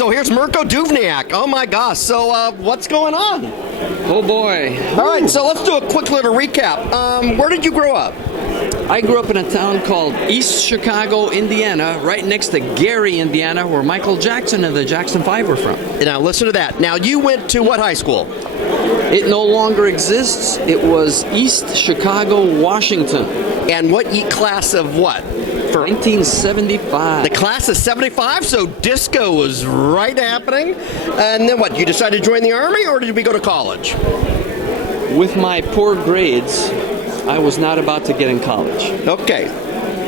so here's Mirko Duvnjak. Oh my gosh, so what's going on? Oh boy. All right, so let's do a quick little recap. Where did you grow up? I grew up in a town called East Chicago, Indiana, right next to Gary, Indiana, where Michael Jackson and the Jackson 5 were from. Now listen to that. Now you went to what high school? It no longer exists. It was East Chicago, Washington. And what class of what? For 1975. The class of 75, so disco was right happening. And then what, you decided to join the Army or did we go to college? With my poor grades, I was not about to get in college. Okay.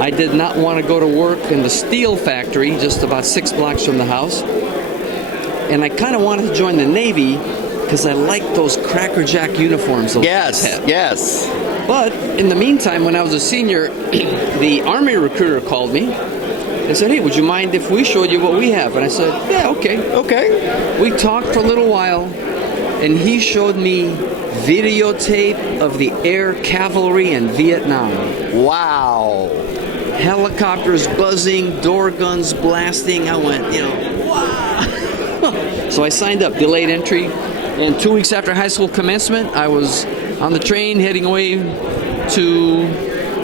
I did not want to go to work in the steel factory just about 6 blocks from the house. And I kind of wanted to join the Navy because I liked those Cracker Jack uniforms. Yes, yes. But in the meantime, when I was a senior, the Army recruiter called me and said, hey, would you mind if we showed you what we have? And I said, yeah, okay. Okay. We talked for a little while, and he showed me videotape of the air cavalry in Vietnam. Wow. Helicopters buzzing, door guns blasting. I went, wow. So I signed up, delayed entry, and 2 weeks after high school commencement, I was on the train heading away to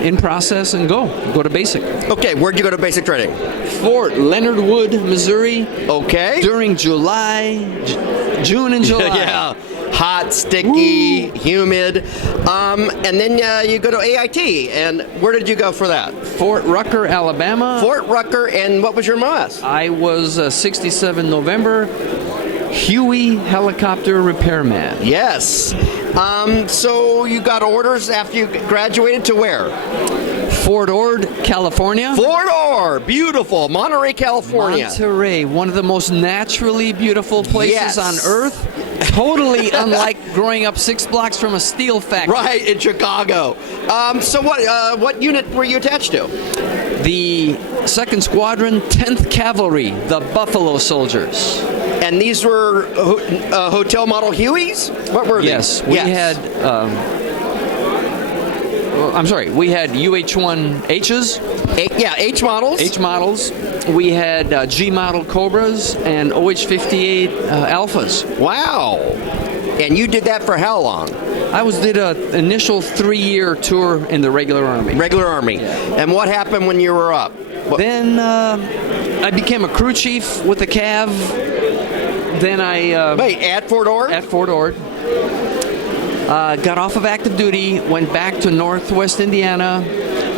in process and go to basic. Okay, where'd you go to basic training? Fort Leonard Wood, Missouri. Okay. During June and July. Yeah. Hot, sticky, humid. And then you go to AIT. And where did you go for that? Fort Rucker, Alabama. Fort Rucker, and what was your MOS? I was 67 November Huey helicopter repairman. Yes. So you got orders after you graduated to where? Fort Ord, California. Fort Ord, beautiful. Monterey, California. Monterey, one of the most naturally beautiful places on earth. Totally unlike growing up 6 blocks from a steel factory. Right, in Chicago. So what unit were you attached to? The 2nd Squadron, 10th Cavalry, the Buffalo Soldiers. And these were hotel model Hueys? What were these? Yes, we had... I'm sorry, we had UH-1Hs. H models. H models. We had G model Cobras and OH-58 Alphas. Wow. And you did that for how long? I did an initial 3-year tour in the regular Army. Regular Army. Yeah. And what happened when you were up? Then I became a crew chief with the CAV. Then I... Wait, at Fort Ord? At Fort Ord. Got off of active duty, went back to Northwest Indiana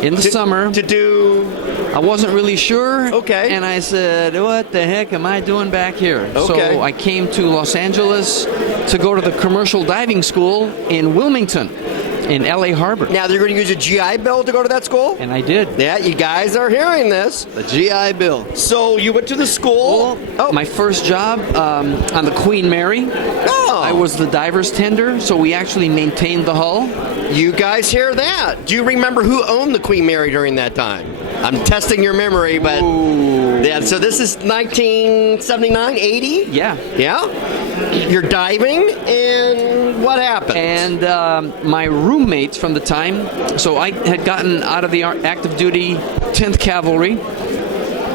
in the summer. To do... I wasn't really sure. Okay. And I said, what the heck am I doing back here? Okay. So I came to Los Angeles to go to the commercial diving school in Wilmington, in LA Harbor. Now they're going to use a GI Bill to go to that school? And I did. Yeah, you guys are hearing this. The GI Bill. So you went to the school. My first job on the Queen Mary. Oh. I was the diver's tender, so we actually maintained the hull. You guys hear that? Do you remember who owned the Queen Mary during that time? I'm testing your memory, but... Ooh. Yeah, so this is 1979, 80? Yeah. Yeah? You're diving, and what happened? And my roommates from the time, so I had gotten out of the active duty 10th Cavalry,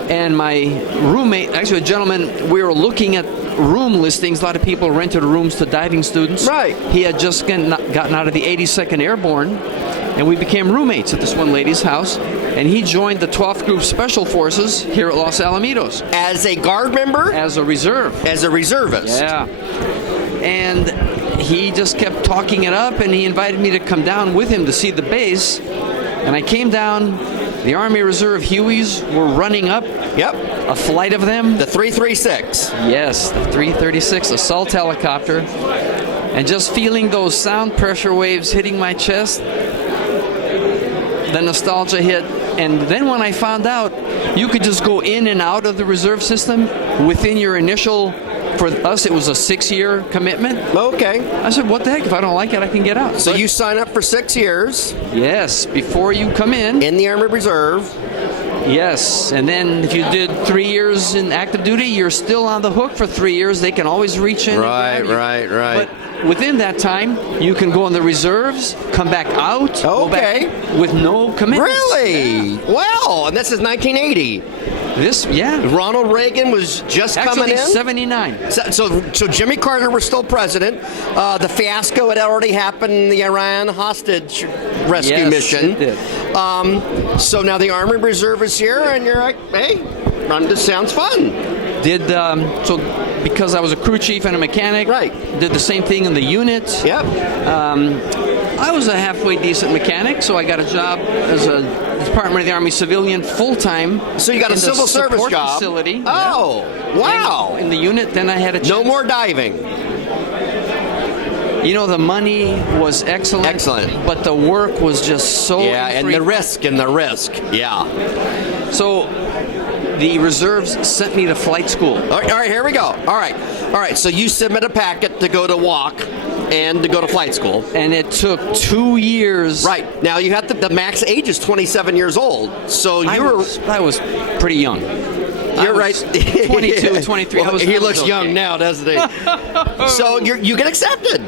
and my roommate, actually a gentleman, we were looking at room listings. A lot of people rented rooms to diving students. Right. He had just gotten out of the 82nd Airborne, and we became roommates at this one lady's house. And he joined the 12th Group Special Forces here at Los Alamitos. As a guard member? As a reserve. As a reservist. Yeah. And he just kept talking it up, and he invited me to come down with him to see the base. And I came down. The Army Reserve Hueys were running up. Yep. A flight of them. The 336. Yes, the 336 assault helicopter. And just feeling those sound pressure waves hitting my chest, the nostalgia hit. And then when I found out you could just go in and out of the reserve system within your initial, for us it was a 6-year commitment. Okay. I said, what the heck, if I don't like it, I can get out. So you sign up for 6 years. Yes, before you come in. In the Army Reserve. Yes, and then if you did 3 years in active duty, you're still on the hook for 3 years. They can always reach in. Right. But within that time, you can go in the reserves, come back out, go back with no commitments. Really? Yeah. Wow, and this is 1980. Ronald Reagan was just coming in. 79. So Jimmy Carter was still president. The fiasco had already happened in the Iran hostage rescue mission. It did. So now the Army Reserve is here, and you're like, hey, this sounds fun. So because I was a crew chief and a mechanic, right? Did the same thing in the unit. Yep. I was a halfway decent mechanic, so I got a job as a Department of the Army civilian full-time. So you got a civil service job. Facility. Oh, wow. In the unit, then I had a chance. No more diving. You know, the money was excellent. Excellent. But the work was just so and the risk. Yeah. So the reserves sent me to flight school. All right, here we go. All right. So you submit a packet to go to walk and to go to flight school. And it took 2 years. Right. Now you have the max age is 27 years old. So I was pretty young. You're right. 22, 23. Well, he looks young now, doesn't he? So you get accepted.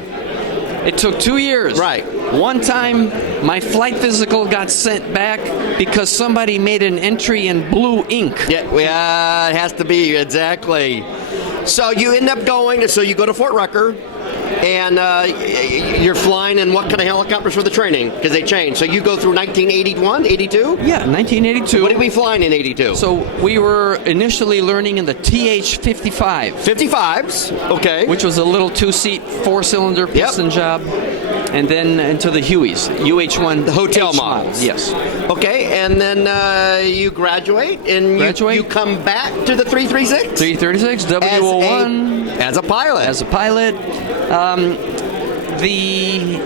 It took 2 years. Right. One time, my flight physical got sent back because somebody made an entry in blue ink. Yeah, it has to be, exactly. So you end up going, so you go to Fort Rucker, and you're flying in what kind of helicopters for the training? Because they changed. So you go through 1981, 82? Yeah, 1982. What did we fly in 82? So we were initially learning in the TH-55. 55s, okay. Which was a little two-seat, four-cylinder piston job. And then into the Hueys, UH-1. The hotel models. Yes. Okay, and then you graduate, and you come back to the 336? 336, W01. As a pilot. As a pilot. The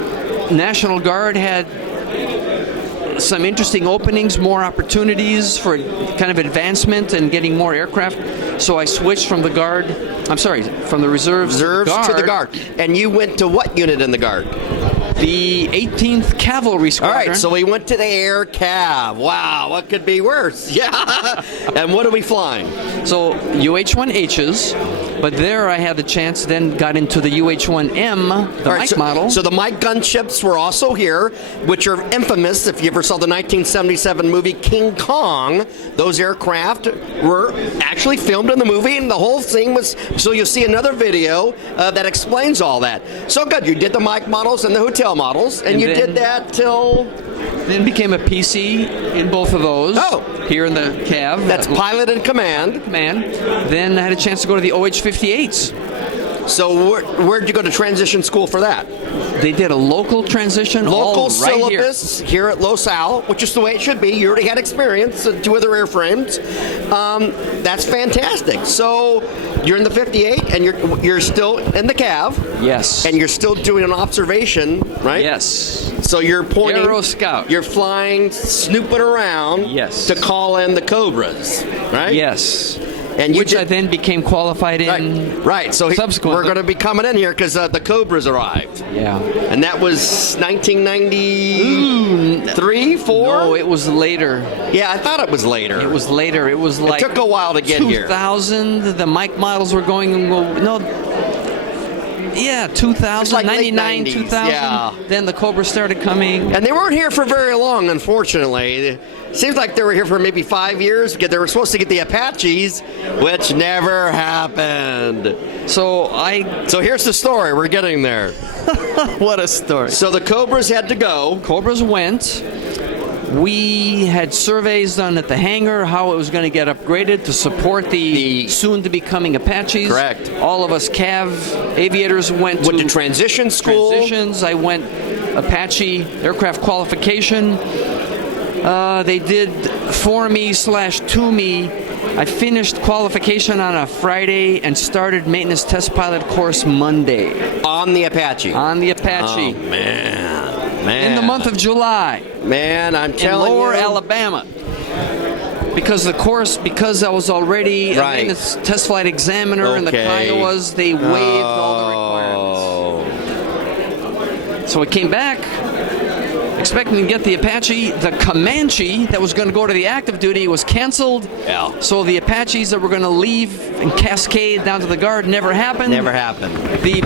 National Guard had some interesting openings, more opportunities for kind of advancement and getting more aircraft. So I switched from the Guard, from the Reserves to the Guard. And you went to what unit in the Guard? The 18th Cavalry Squadron. All right, so we went to the Air Cav. Wow, what could be worse? Yeah. And what are we flying? So UH-1Hs, but there I had the chance, then got into the UH-1M, the Mike model. So the Mike gunships were also here, which are infamous. If you ever saw the 1977 movie King Kong, those aircraft were actually filmed in the movie, and the whole thing was, so you'll see another video that explains all that. So good, you did the Mike models and the hotel models, and you did that till... Then became a PC in both of those. Oh. Here in the CAV. That's pilot and command. Then I had a chance to go to the OH-58s. So where'd you go to transition school for that? They did a local transition. Local right syllabus here at Los Al, which is the way it should be. You already had experience, 2 other airframes. That's fantastic. So you're in the 58, and you're still in the CAV. Yes. And you're still doing an observation, right? Yes. So you're pointing. Aero Scout. You're flying, snooping around. Yes. To call in the Cobras, right? yes. And Which I then became qualified in. Right. So subsequently. We're going to be coming in here because the Cobras arrived. Yeah. And that was 1993, 4? No, it was later. Yeah, I thought it was later. It was later. It was like... It took a while to get 2000, here. the Mike models were going... No... Yeah, 2000, like 99, 90s, 2000. yeah. Then the Cobras started coming. And they weren't here for very long, unfortunately. It seems like they were here for maybe 5 years because they were supposed to get the Apaches, which never happened. So here's the story. We're getting there. What a story. So the Cobras had to go. Cobras went. We had surveys done at the hangar, how it was going to get upgraded to support the soon-to-be-coming Apaches. Correct. All of us CAV aviators went to transition school. Transitions. I went Apache aircraft qualification. They did for me/to me. I finished qualification on a Friday and started maintenance test pilot course Monday. On the Apache. On the Apache. Oh, man. In the month of July. Man, I'm telling you. In Lower Alabama. Because I was already a maintenance test flight examiner in the Kiowas, they waived all the requirements. So I came back, expecting to get the Apache. The Comanche that was going to go to the active duty was canceled. Yeah. So the Apaches that were going to leave and cascade down to the Guard never happened. Never happened. The